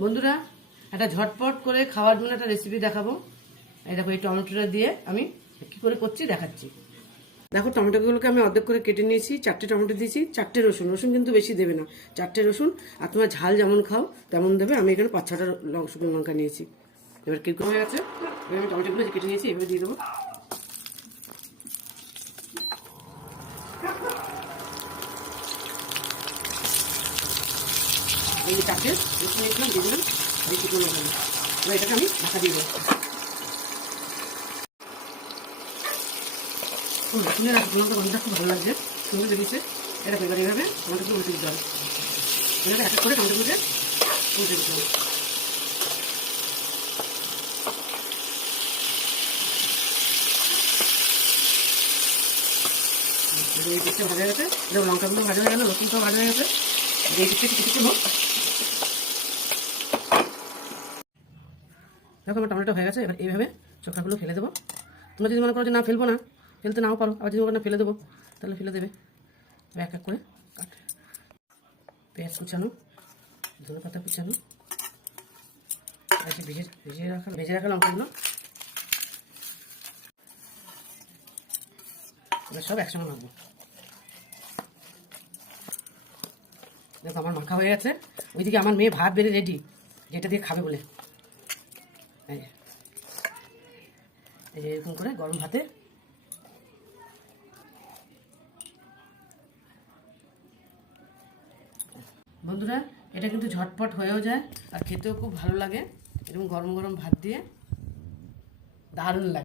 বন্ধুরা, একটা ঝটপট করে খাওয়ার জন্য একটা রেসিপি দেখাবো। এই দেখো, এই টমেটোটা দিয়ে আমি কি করে করছি দেখাচ্ছি। দেখো, টমেটোগুলোকে আমি অর্ধেক করে কেটে নিয়েছি। 4টে টমেটো দিয়েছি, 4টে রসুন। রসুন কিন্তু বেশি দেবে না, 4টে রসুন। আর তোমার ঝাল যেমন খাও তেমন দেবে। আমি এখানে 5-6টা শুকনো লঙ্কা নিয়েছি। এবার কি হয়ে গেছে, এবার আমি টমেটোগুলো কেটে নিয়েছি, এভাবে দিয়ে দেবো। এই যে 4টে রসুন নিয়েছিলাম, দিয়ে দিলাম এই শুকনো লঙ্কা। এবার এটাকে আমি ঢাকা দিয়ে দেবো। রসুনের আর শুকনো লঙ্কা গন্ধটা খুব ভালো লাগছে, সুন্দর লেগেছে। এটা এবার এইভাবে টমেটোগুলো উল্টে দিতে হবে। এভাবে এক এক করে টমেটোগুলোকে উল্টে দিতে হবে। এই পিসটা ভাজা হয়ে গেছে, এরকম লঙ্কাগুলো ভাজা হয়ে গেল, রসুনটাও ভাজা হয়ে গেছে। এই পিসটা কিছু হোক। দেখো, আমার টমেটো হয়ে গেছে। এবার এইভাবে চোখাগুলো ফেলে দেবো। তোমরা যদি মনে করো যে না ফেলবো না, ফেলতে নাও পারো। আবার যদি মনে ফেলে দেবো, তাহলে ফেলে দেবে। এক এক করে কাট। পেঁয়াজ কুচানো, ধনে পাতা কুচানো, ভেজে রাখা লঙ্কাগুলো এবার সব একসঙ্গে মাখবো। দেখো, আমার মাখা হয়ে গেছে। ওইদিকে আমার মেয়ে ভাত বেড়ে রেডি, যেটা দিয়ে খাবে বলে। এই যে এরকম করে গরম ভাতে বন্ধুরা, এটা কিন্তু ঝটপট হয়েও যায় আর খেতেও খুব ভালো লাগে। এরকম গরম গরম ভাত দিয়ে দারুণ লাগে।